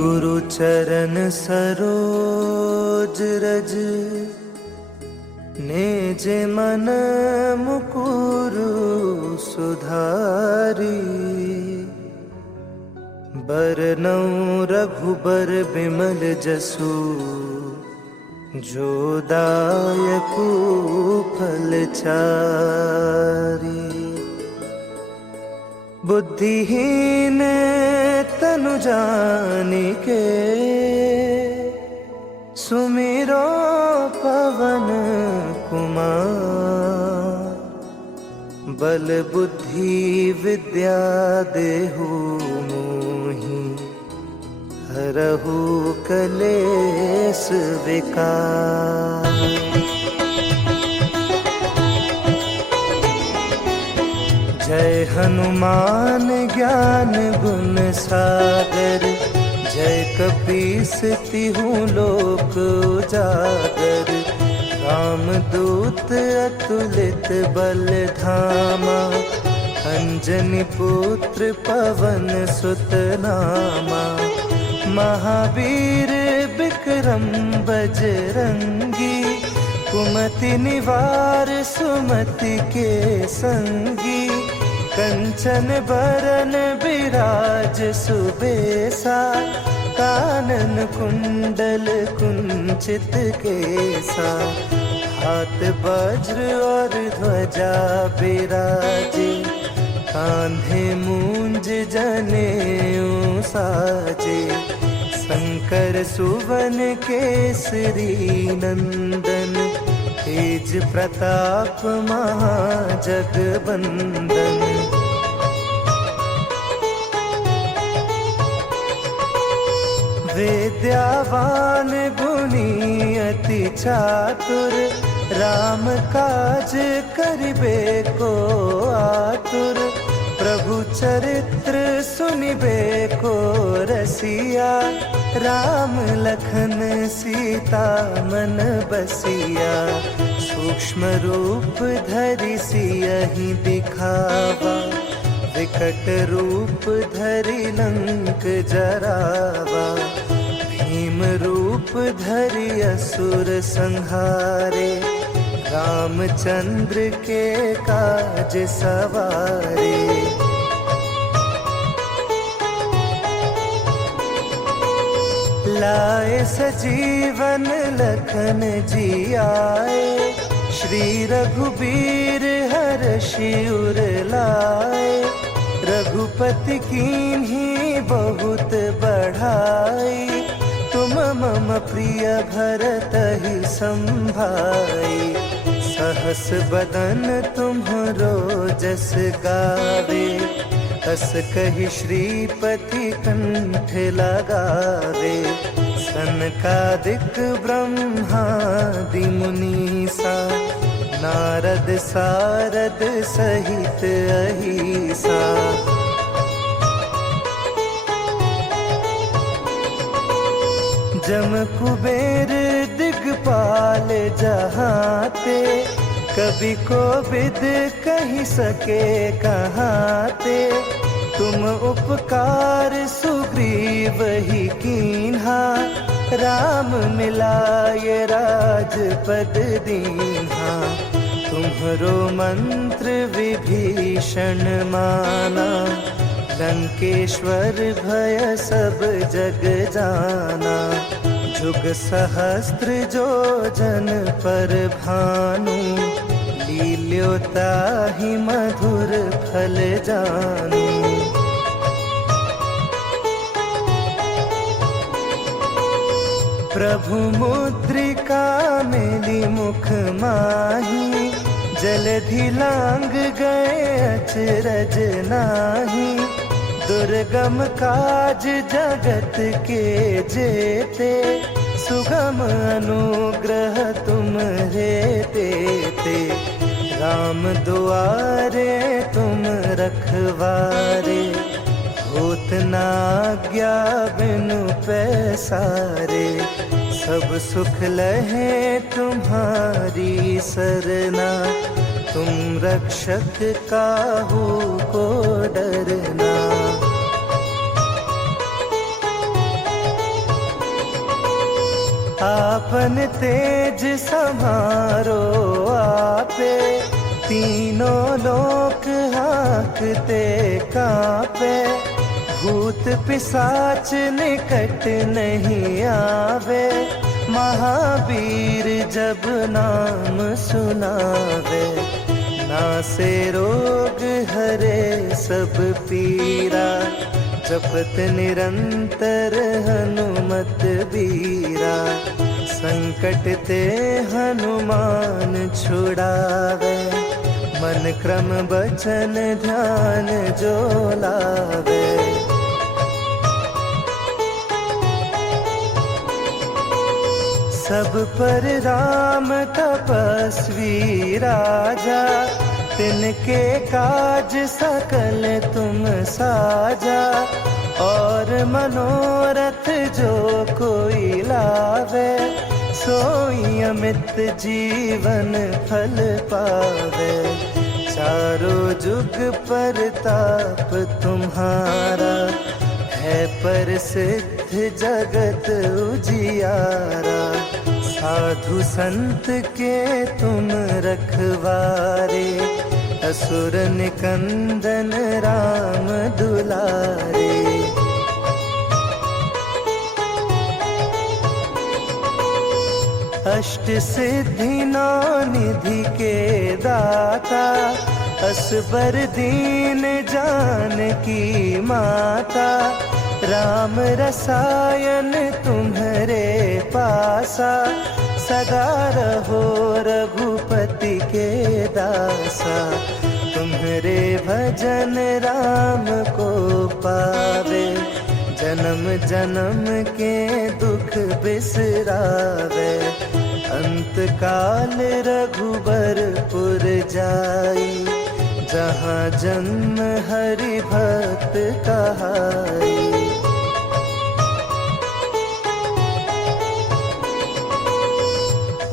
गुरु चरण सरोज रज निज मन मुकुरु सुधारी। बरनउँ रघुबर बिमल जसु जो दायकु फल चारि। बुद्धिहीन तनु जानिके सुमिरो पवन कुमार। बल बुद्धि विद्या देहु मोहि हरहु कलेस विकार। जय हनुमान ज्ञान गुण सागर। जय कपीस तिहु लोक उजागर। रामदूत अतुलित बल धामा। अंजनी पुत्र पवन सुत नामा। महावीर विक्रम बजरंगी। कुमति निवार सुमति के संगी। कंचन बरन बिराज सुबेसा। कानन कुंडल कुंचित केसा। हाथ वज्र और ध्वजा बिराजे। कांधे मूंज जनेऊ साजे। शंकर सुवन केसरी नंदन। तेज प्रताप महाजगबंदन। विद्यावान गुणी अति चातुर। राम काज करिबे को आतुर। प्रभु चरित्र सुनिबे को रसिया। राम लखन सीता मन बसिया। सूक्ष्म रूप धरि सियहि दिखावा। विकट रूप धरि लंक जरावा। भीम रूप धरि असुर संहारे। रामचंद्र के काज सवारे। लाए सजीवन लखन जियाए। श्री रघुबीर हरषि उर लाए। रघुपति कीन्ही बहुत बढ़ाई। तुम मम प्रिय भरतहि संभाई। सहस बदन तुम्हरो जस गावे। अस कहि श्रीपति कंठ लगावे। सनकादिक ब्रह्मादि मुनीसा। नारद सारद सहित अहिसा। जम कुबेर दिगपाल जहाते। कभी कोविद कहि सके कहाते। तुम उपकार सुग्रीव ही कीन्हा। राम मिलाए राजपद दीन्हा। तुम्हरो मंत्र विभीषण माना। लंकेश्वर भय सब जग जाना। जुग सहस्त्र जो जन पर भानु। लील्यो ताहि मधुर फल जानू। प्रभु मुद्रिका मेली मुख माही। जलधि लांग गए अचरज नाही। दुर्गम काज जगत के जेते। सुगम अनुग्रह तुम्हरे तेते। राम दुआरे तुम रखवारे। होत न आज्ञा बिनु पैसारे। सब सुख लहे तुम्हारी सरना। तुम रक्षक काहू को डरना। तेज समारो आपे, तीनों लोक हाँकते कांपे। भूत पिशाच निकट नहीं आवे, महावीर जब नाम सुनावे। नासे रोग हरे सब पीरा, जपत निरंतर हनुमत बीरा। संकट ते हनुमान छुड़ावे, मन क्रम बचन ध्यान जो लावे। सब पर राम तपस्वी राजा, तिनके काज सकल तुम साजा। और मनोरथ जो कोई लावे, सोई अमित जीवन फल पावे। चारों जुग परताप तुम्हारा, है प्रसिद्ध जगत उजियारा। साधु संत के तुम रखवारे, असुर निकंदन राम दुलारे। अष्ट सिद्धि नौ निधि के दाता, असबर दीन जानकी माता। राम रसायन तुम्हारे पासा, सदा रहो रघुपति के दासा। तुम्हारे भजन राम को पावे, जन्म जन्म के दुख बिसरावे। अंत काल रघुबरपुर जाई, जहाँ जन्म हरि भक्त कहाई।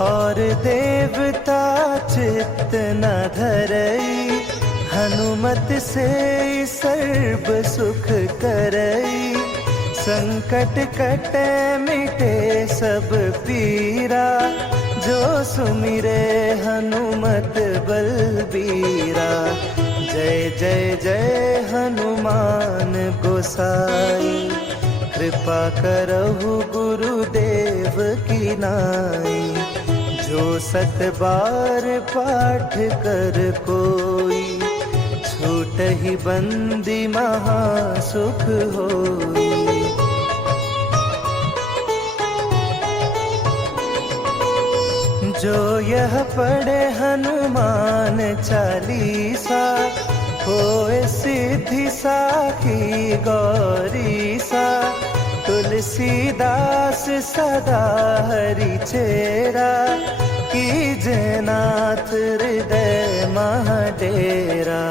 और देवता चित्त न धरई, हनुमत से सर्व सुख करई। संकट कटे मिटे सब पीरा, जो सुमिरे हनुमत बलबीरा। जय जय जय हनुमान गोसाई, कृपा करहु गुरुदेव की नाई। जो 7 बार पाठ कर कोई, छूटहि बंदी महा सुख होई। जो यह पढ़े हनुमान चालीसा, होए सिद्धि साखी गौरीसा। तुलसीदास सदा हरि चेरा, कीजे नाथ हृदय महाडेरा।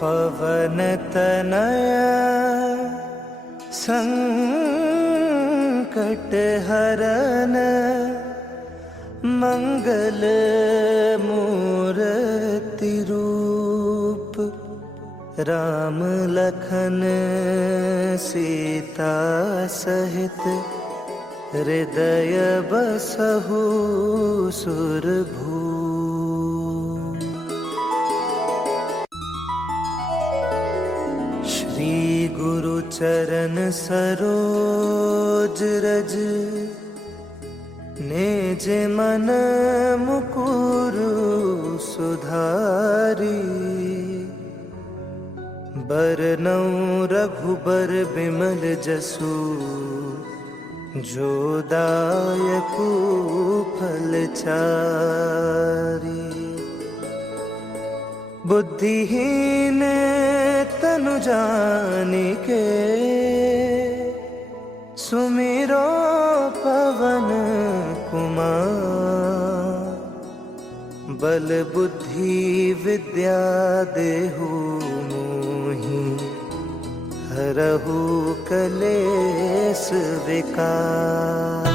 पवन तनया संकट हरन, मंगल मूर्ति रूप। राम लखन सीता सहित, हृदय बसहु सुरभूप। श्री गुरु चरण सरोज रज, निज मन मुकुरु सुधारी। बरनउँ रघुबर बिमल जसु, जो दायकु फल चारि। बुद्धिहीन तनु जानिके, सुमिरो पवन कुमार। बल बुद्धि विद्या देहु मोहि, हरहु कलेस विकार।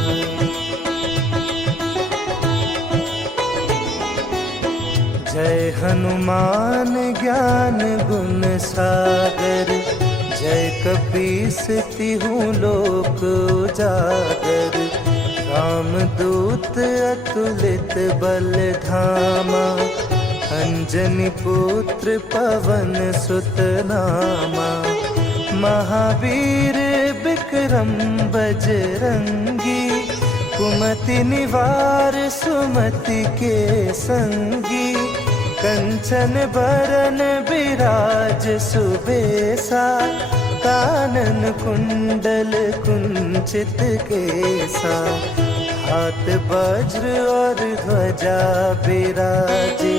जय हनुमान ज्ञान गुण सागर, जय कपीस तिहु लोक उजागर। रामदूत अतुलित बल धामा, अंजनी पुत्र पवन सुत नामा। महावीर विक्रम बजरंगी, कुमति निवार सुमति के संगी। कंचन बरन बिराज सुबेसा, कानन कुंडल कुंचित केसा। हाथ वज्र और ध्वजा बिराजे,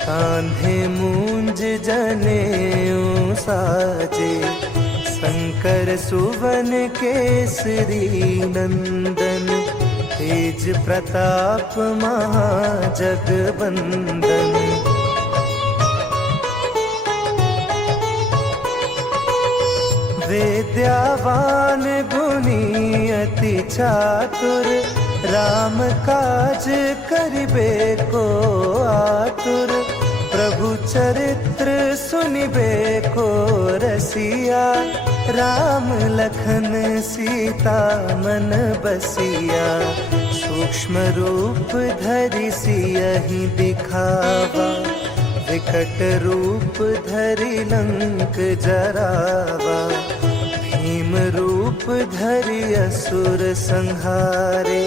कांधे मूंज जनेऊ साजे। शंकर सुवन केसरी नंदन, तेज प्रताप महाजगबंदन। विद्यावान गुणी अति चातुर, राम काज करिबे को आतुर। प्रभु चरित्र सुनिबे को रसिया, राम लखन सीता मन बसिया। सूक्ष्म रूप धरि सियहि दिखावा, विकट रूप धरि लंक जरावा। भीम रूप धरि असुर संहारे,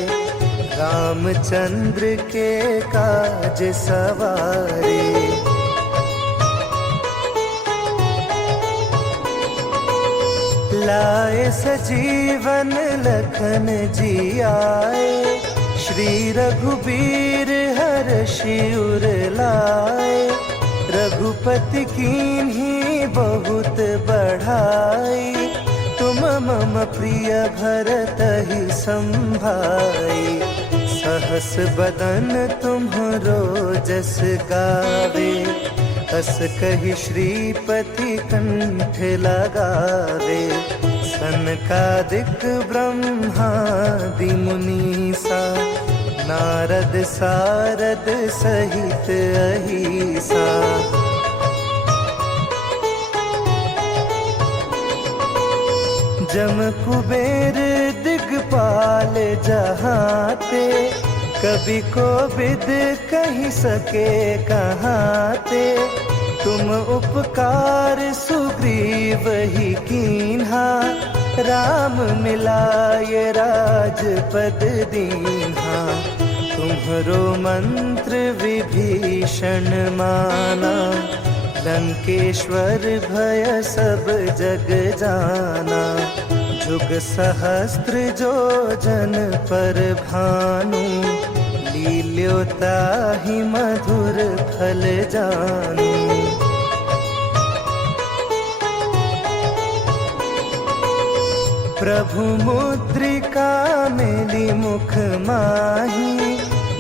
रामचंद्र के काज सवारे। लाए सजीवन लखन जियाए, श्री रघुबीर हर्षि उर लाए। रघुपति कीन्ही बहुत बढ़ाई, तुम मम प्रिय भरतहि संभाई। सहस बदन तुम्हरो जस गावे, अस कहि श्रीपति कंठ लगावे। सनकादिक ब्रह्मादि मुनीसा, नारद सारद सहित अहिसा। जम कुबेर दिगपाल जहाते, कभी को विद कही सके कहाते। तुम उपकार सुग्रीव ही कीन्हा, राम मिलाए राजपद दीन्हा। तुम्हरो मंत्र विभीषण माना, लंकेश्वर भय सब जग जाना। जुग सहस्त्र जो जन पर भानु, लील्योताहि मधुर फल जानू। प्रभु मुद्रिका मेली मुख माही,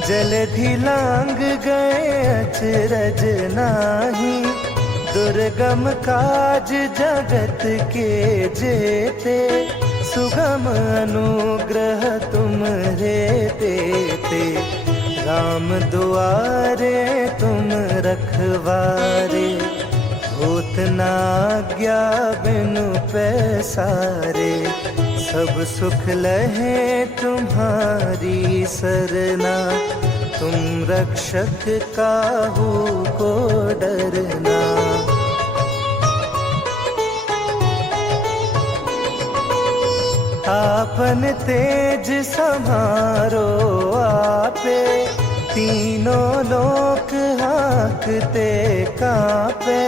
जलधि लांग गए अचरज नाही। दुर्गम काज जगत के जेते, सुगम अनुग्रह तुम्हरे तेते। राम दुआरे तुम रखवारे, होत न आज्ञा बिनु पैसारे। सब सुख लहे तुम्हारी सरना, तुम रक्षक काहू को डरना। आपन तेज समारो आपे, तीनों लोक हांकते कांपे।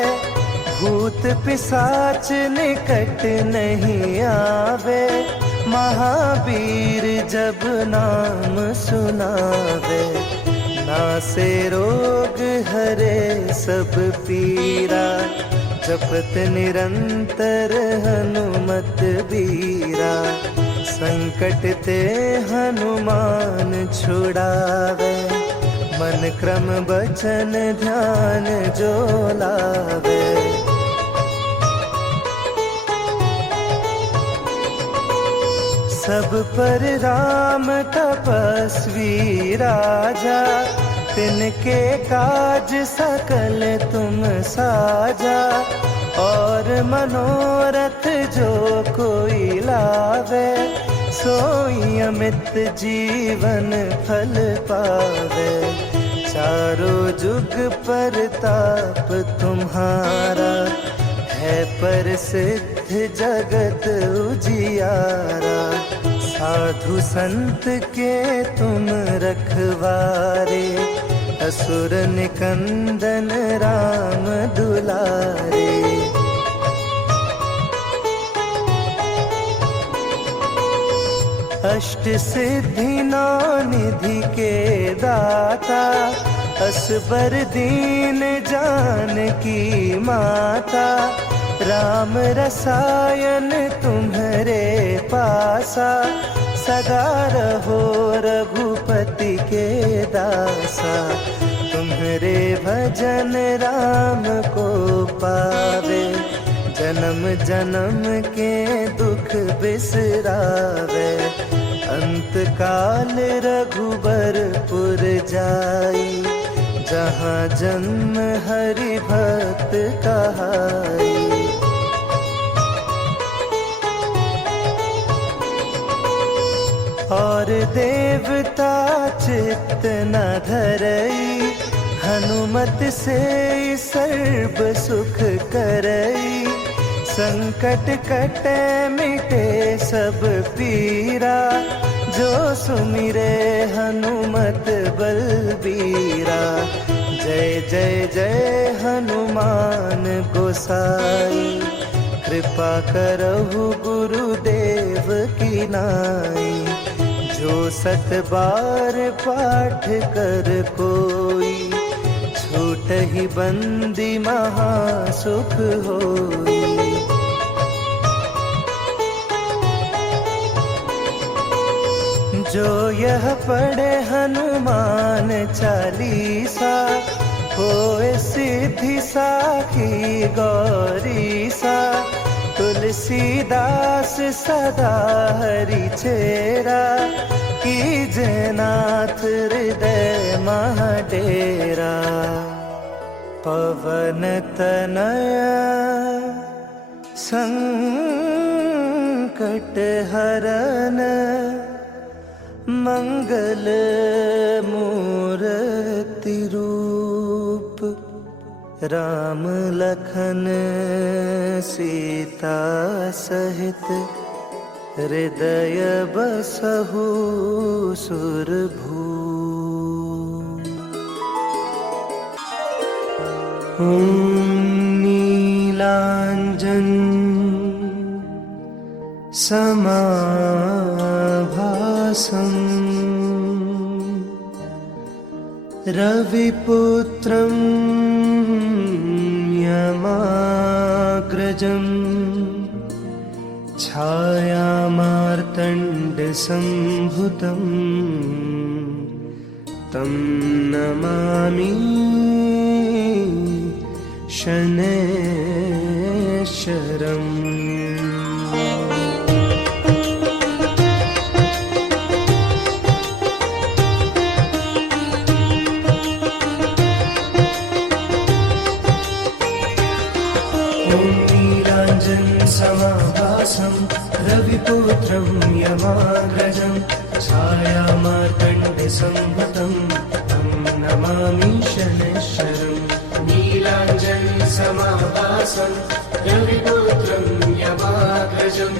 भूत पिशाच निकट नहीं आवे, महावीर जब नाम सुनावे। नासे रोग हरे सब पीरा, जपत निरंतर हनुमत बीरा। संकट ते हनुमान छुड़ावे, मन क्रम बचन ध्यान जो लावे। सब पर राम तपस्वी राजा, तिनके काज सकल तुम साजा। और मनोरथ जो कोई लावे, सोई अमित जीवन फल पावे। चारों जुग परताप तुम्हारा, है प्रसिद्ध जगत उजियारा। साधु संत के तुम रखवारे, असुर निकंदन राम दुलारे। अष्ट सिद्धि नौ निधि के दाता, असबर दीन जानकी माता। राम रसायन तुम्हारे पासा, सदा रहो रघुपति के दासा। तुम्हारे भजन राम को पावे, जन्म जन्म के दुख बिसरावे। अंत काल रघुबरपुर जाई, जहाँ जन्म हरि भक्त कहाई। और देवता चित्त न धरई, हनुमत से सर्व सुख करई। संकट कटे मिटे सब पीरा, जो सुमिरे हनुमत बलबीरा। जय जय जय हनुमान गोसाई, कृपा करहु गुरुदेव की नाई। जो 7 बार पाठ कर कोई, छूटहि बंदी महा सुख होई। जो यह पढ़े हनुमान चालीसा, होए सिद्धि साखी गौरीसा। तुलसीदास सदा हरि चेरा, कीजे नाथ हृदय मह डेरा। पवन तनया संकट हरन, मंगल मूर्ति रूप। राम लखन सीता सहित, हृदय बसहु सुरभूप। नीलांजन समाभासं, रविपुत्रं यमाग्रजं। छायामार्तण्डसम्भुतं, तं नमामि शनैश्चरम्। समाभासं, रविपुत्रं यमाग्रजं। छायामार्तण्डसम्भुतं, तं नमामि शनैश्चरम्। नीलाञ्जन समाभासं, रविपुत्रं यमाग्रजं।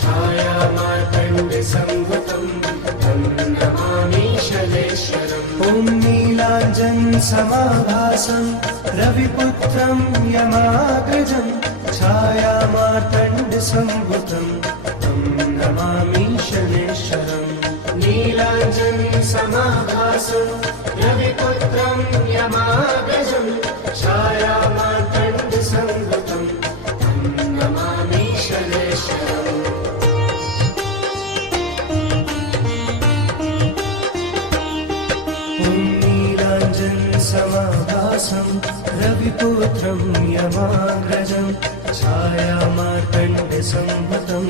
छायामार्तण्डसम्भुतं, तं नमामि शनैश्चरम्। ॐ नीलाञ्जन समाभासं, रविपुत्रं यमाग्रजं। छायामार्तण्डसम्भुतं, तं नमामि शनैश्चरम्। नीलाञ्जन समाभासं, रविपुत्रं यमाग्रजं। छायामार्तण्डसम्भुतं, तं नमामि शनैश्चरम्। ॐ नीलाञ्जन समाभासं, रविपुत्रं यमाग्रजं। छायामार्तण्डसम्भुतं,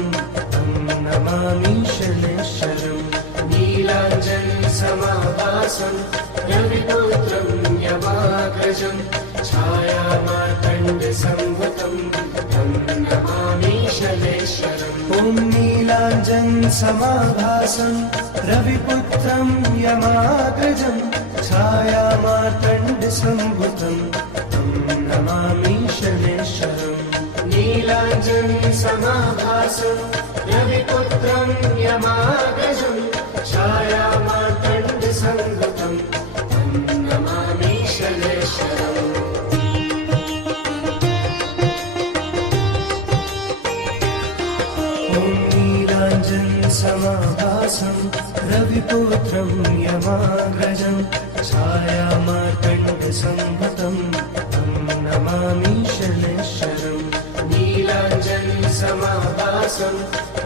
तं नमामि शनैश्चरम्। नीलाञ्जन समाभासं, रविपुत्रं यमाग्रजं। छायामार्तण्डसम्भुतं, तं नमामि शनैश्चरम्। ॐ नीलाञ्जनसमाभासं रविपुत्रं यमाग्रजं छायामार्तण्डसम्भुतं तं नमामि शनैश्वरम् नीलाञ्जनसमाभासं रविपुत्रं यमाग्रजं छायामार्तण्डसम्भुतं तं नमामि शनैश्वरम् समाभासं रविपुत्रं यमाग्रजं छायामार्तण्डसम्भुतं तं नमामि शनैश्वरम् नीलाञ्जनसमाभासं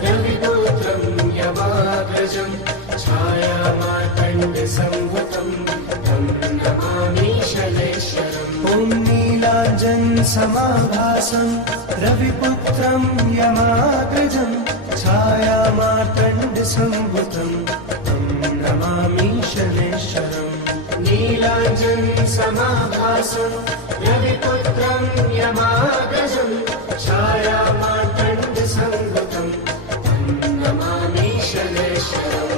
रविपुत्रं यमाग्रजं छायामार्तण्डसम्भुतं तं नमामि शनैश्वरम् ॐ नीलाञ्जनसमाभासं रविपुत्रं यमाग्रजं छायामार्तण्डसम्भुतं तं नमामि शनैश्वरम् नीलाञ्जनसमाभासं रविपुत्रं यमाग्रजं छायामार्तण्डसम्भुतं तं नमामि शनैश्वरम्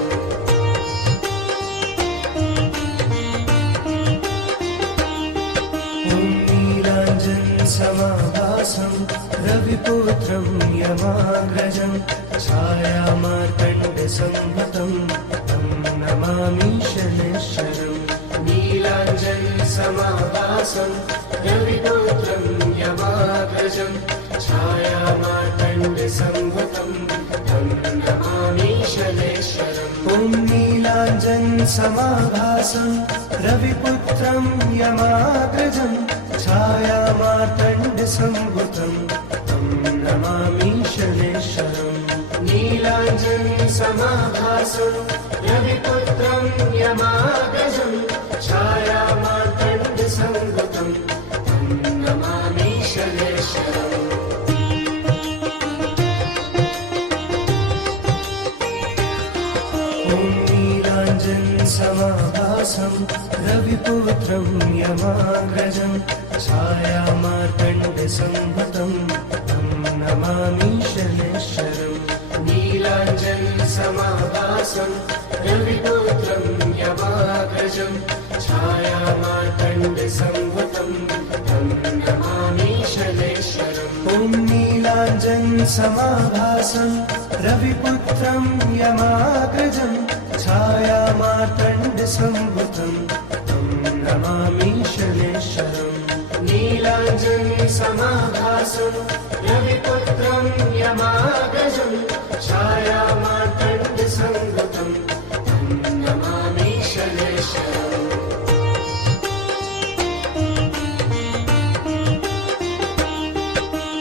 ॐ नीलाञ्जनसमाभासं रविपुत्रं यमाग्रजं छायामार्तण्डसम्भुतं तं नमामि शनैश्वरम् नीलाञ्जनसमाभासं रविपुत्रं यमाग्रजं छायामार्तण्डसम्भुतं तं नमामि शनैश्वरम् ॐ नीलाञ्जनसमाभासं रविपुत्रं यमाग्रजं छायामार्तण्डसम्भुतं तं नमामि शनैश्वरम् नीलाञ्जनसमाभासं रविपुत्रं यमाग्रजं छायामार्तण्डसम्भुतं तं नमामि शनैश्वरम् ॐ नीलाञ्जनसमाभासं रविपुत्रं यमाग्रजं छायामार्तण्डसम्भुतं तं नमामि शनैश्वरम् नीलाञ्जनसमाभासं रविपुत्रं यमाग्रजं छायामार्तण्डसम्भुतं तं नमामि शनैश्वरम् ॐ नीलाञ्जनसमाभासं रविपुत्रं यमाग्रजं छायामार्तण्डसम्भुतं तं नमामि शनैश्वरम् नीलाञ्जनसमाभासं रविपुत्रं यमाग्रजं छायामार्तण्डसम्भुतं तं नमामि शनैश्वरम्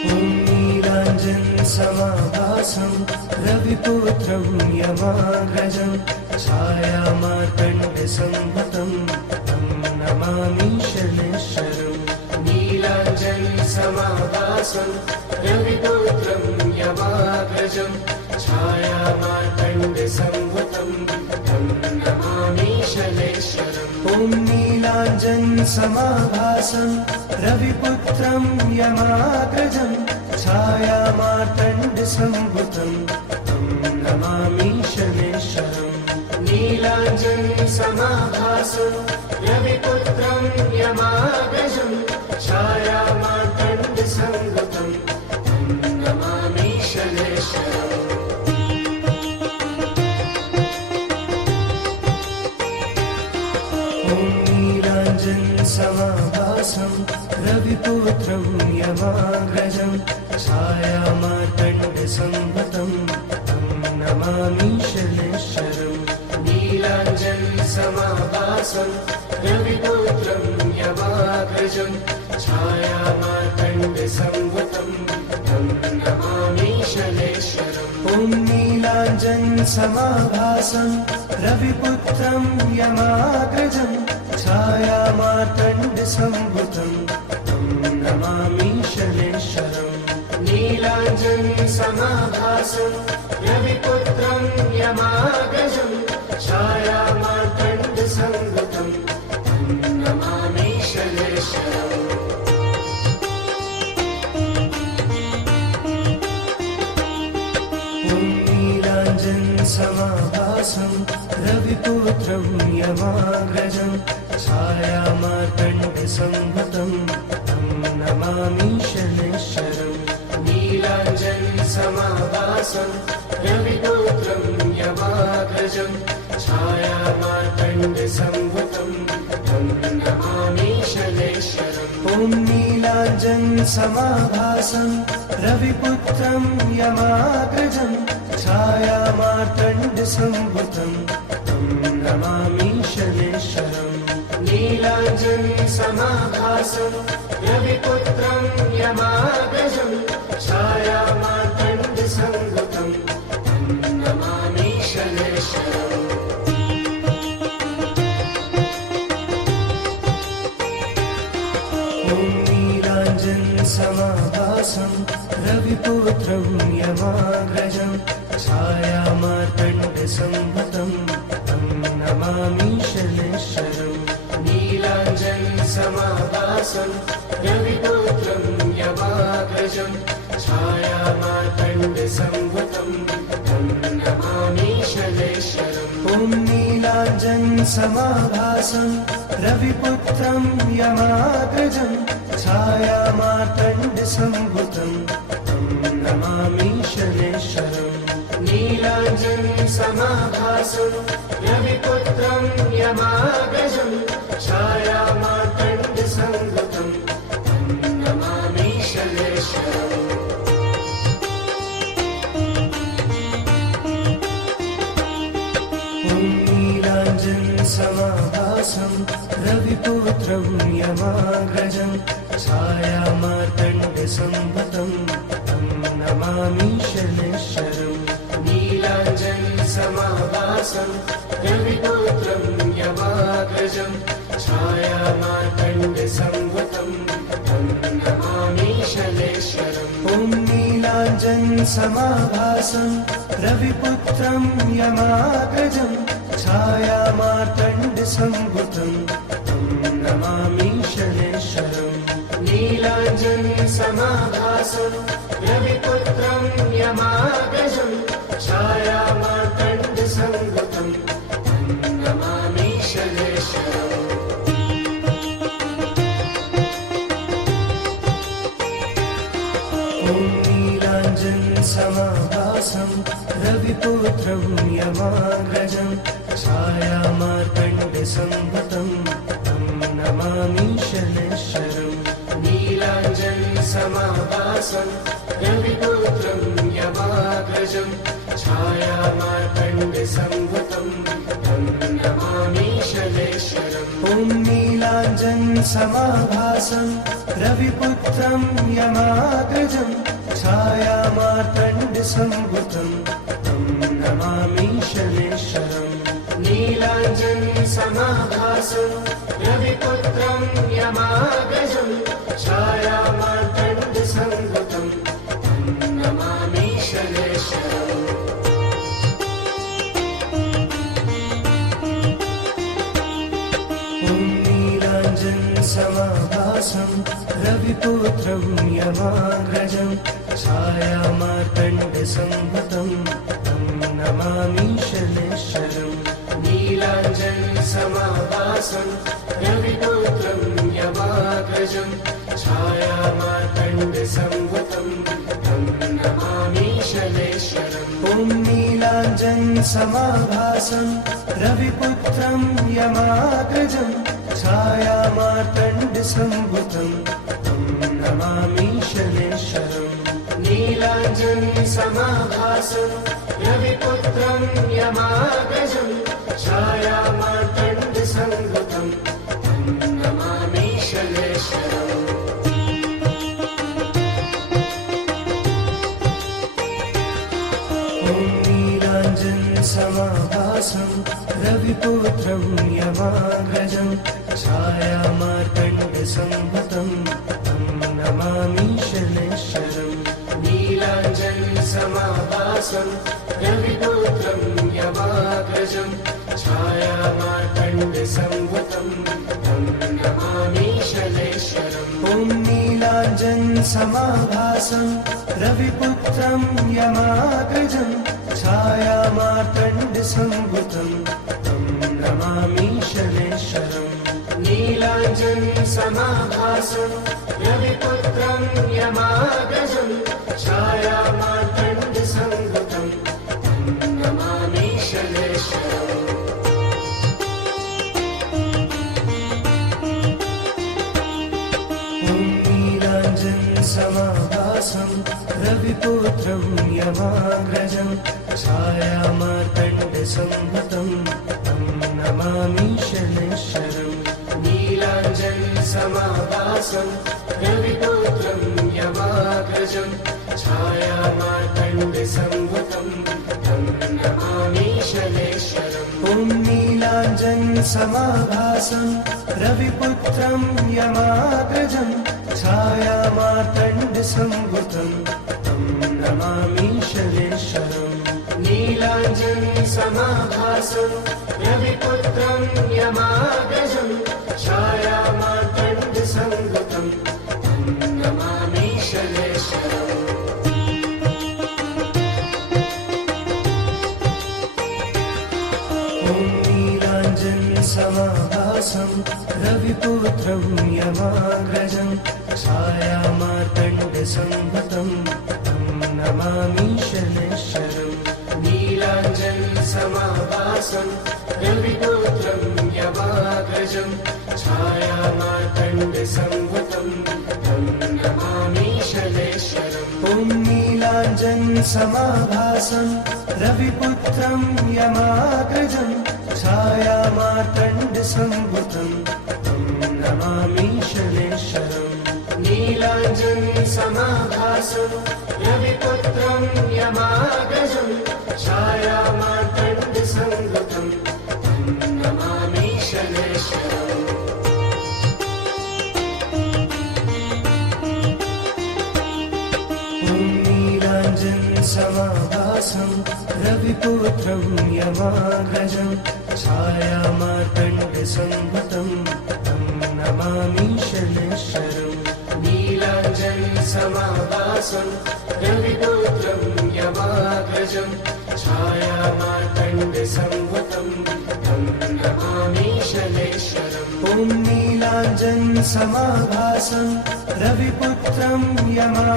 ॐ नीलाञ्जनसमाभासं रविपुत्रं यमाग्रजं छायामार्तण्डसम्भुतं तं नमामि शनैश्वरम् नीलाञ्जनसमाभासं रविपुत्रं यमाग्रजं छायामार्तण्डसम्भुतं तं नमामि शनैश्वरम् ॐ नीलाञ्जनसमाभासं रविपुत्रं यमाग्रजं छायामार्तण्डसम्भुतं तं नमामि शनैश्वरम् नीलाञ्जनसमाभासं रविपुत्रं यमाग्रजं छायामार्तण्डसम्भुतं तं नमामि शनैश्वरम् ॐ नीलाञ्जनसमाभासं रविपुत्रं यमाग्रजं छायामार्तण्डसम्भुतं तं नमामि शनैश्वरम् नीलाञ्जनसमाभासं रविपुत्रं यमाग्रजं छायामार्तण्डसम्भुतं तं नमामि शनैश्वरम् ॐ नीलाञ्जनसमाभासं रविपुत्रं यमाग्रजं छायामार्तण्डसम्भुतं तं नमामि शनैश्वरम् नीलाञ्जनसमाभासं रविपुत्रं यमाग्रजं छायामार्तण्डसम्भुतं तं नमामि शनैश्वरम् ॐ नीलाञ्जनसमाभासं रविपुत्रं यमाग्रजं छायामार्तण्डसंभूतं तं नमामि शनैश्वरम् नीलाञ्जनसमाभासं रविपुत्रं यमाग्रजं छायामार्तण्डसंभूतं तं नमामि शनैश्वरम् ॐ नीलाञ्जनसमाभासं रविपुत्रं यमाग्रजं छायामार्तण्डसंभूतं तं नमामि शनैश्वरम् नीलाञ्जनसमाभासं रविपुत्रं यमाग्रजं छायामार्तण्डसंभूतं तं नमामि शनैश्वरम् ॐ नीलाञ्जनसमाभासं रविपुत्रं यमाग्रजं छायामार्तण्डसंभूतं तं नमामि शनैश्वरम् नीलाञ्जनसमाभासं रविपुत्रं यमाग्रजं छायामार्तण्डसंभूतं तं नमामि शनैश्वरम् ॐ नीलाञ्जनसमाभासं रविपुत्रं यमाग्रजं छायामार्तण्डसंभूतं तं नमामि शनैश्वरम् नीलाञ्जनसमाभासं रविपुत्रं यमाग्रजं छायामार्तण्डसंभूतं तं नमामि शनैश्वरम् ॐ नीलाञ्जनसमाभासं रविपुत्रं यमाग्रजं छायामार्तण्डसंभूतं तं नमामि शनैश्वरम् नीलाञ्जनसमाभासं रविपुत्रं यमाग्रजं छायामार्तण्डसंभूतं तं नमामि शनैश्वरम् ॐ नीलाञ्जनसमाभासं रविपुत्रं यमाग्रजं छायामार्तण्डसंभूतं तं नमामि शनैश्वरम् नीलाञ्जनसमाभासं रविपुत्रं यमाग्रजं छायामार्तण्डसंभूतं तं नमामि शनैश्वरम् ॐ नीलाञ्जनसमाभासं रविपुत्रं यमाग्रजं छायामार्तण्डसंभूतं तं नमामि शनैश्वरम् नीलाञ्जनसमाभासं रविपुत्रं यमाग्रजं छायामार्तण्डसंभूतं तं नमामि शनैश्वरम् ॐ नीलाञ्जनसमाभासं रविपुत्रं यमाग्रजं छायामार्तण्डसंभूतं तं नमामि शनैश्वरम् नीलाञ्जनसमाभासं रविपुत्रं यमाग्रजं छायामार्तण्डसंभूतं तं नमामि शनैश्वरम् ॐ नीलाञ्जनसमाभासं रविपुत्रं यमाग्रजं छायामार्तण्डसंभूतं तं नमामि शनैश्वरम् नीलाञ्जनसमाभासं रविपुत्रं यमाग्रजं छायामार्तण्डसंभूतं तं नमामि शनैश्वरम् ॐ नीलाञ्जनसमाभासं रविपुत्रं यमाग्रजं छायामार्तण्डसंभूतं तं नमामि शनैश्वरम् नीलाञ्जनसमाभासं रविपुत्रं यमाग्रजं छायामार्तण्डसंभूतं तं नमामि शनैश्वरम् ॐ नीलाञ्जनसमाभासं रविपुत्रं यमाग्रजं छायामार्तण्डसंभूतं तं नमामि शनैश्वरम् नीलाञ्जनसमाभासं रविपुत्रं यमाग्रजं छायामार्तण्डसंभूतं तं नमामि शनैश्वरम् ॐ नीलाञ्जनसमाभासं रविपुत्रं यमाग्रजं छायामार्तण्डसंभूतं समाभासं रविपुत्रं यमाग्रजं छायामार्तण्डसंभूतं तं नमामि शनैश्वरम्। ॐ नीलाञ्जनसमाभासं रविपुत्रं यमाग्रजं छायामार्तण्डसंभूतं तं नमामि शनैश्वरम्। नीलाञ्जनसमाभासं रविपुत्रं यमाग्रजं छायामार्तण्डसंभूतं तं नमामि शनैश्वरम्। ॐ नीलाञ्जनसमाभासं रविपुत्रं यमाग्रजं छायामार्तण्डसंभूतं तं नमामि शनैश्वरम्। नीलाञ्जनसमाभासं रविपुत्रं यमाग्रजं छायामार्तण्डसंभूतं तं नमामि शनैश्वरम्। ॐ नीलाञ्जनसमाभासं रविपुत्रं यमाग्रजं छायामार्तण्डसंभूतं तं नमामि शनैश्वरम्। नीलाञ्जनसमाभासं रविपुत्रं यमाग्रजं छायामार्तण्डसंभूतं तं नमामि शनैश्वरम्। ॐ नीलाञ्जनसमाभासं रविपुत्रं यमाग्रजं छायामार्तण्डसंभूतं तं नमामि शनैश्वरम्। नीलाञ्जनसमाभासं रविपुत्रं यमाग्रजं छायामार्तण्डसंभूतं तं नमामि शनैश्वरम्। ॐ नीलाञ्जनसमाभासं रविपुत्रं यमाग्रजं छायामार्तण्डसंभूतं तं नमामि शनैश्वरम्। नीलाञ्जनसमाभासं रविपुत्रं यमाग्रजं छायामार्तण्डसंभूतं तं नमामि शनैश्वरम्। ॐ नीलाञ्जनसमाभासं रविपुत्रं यमाग्रजं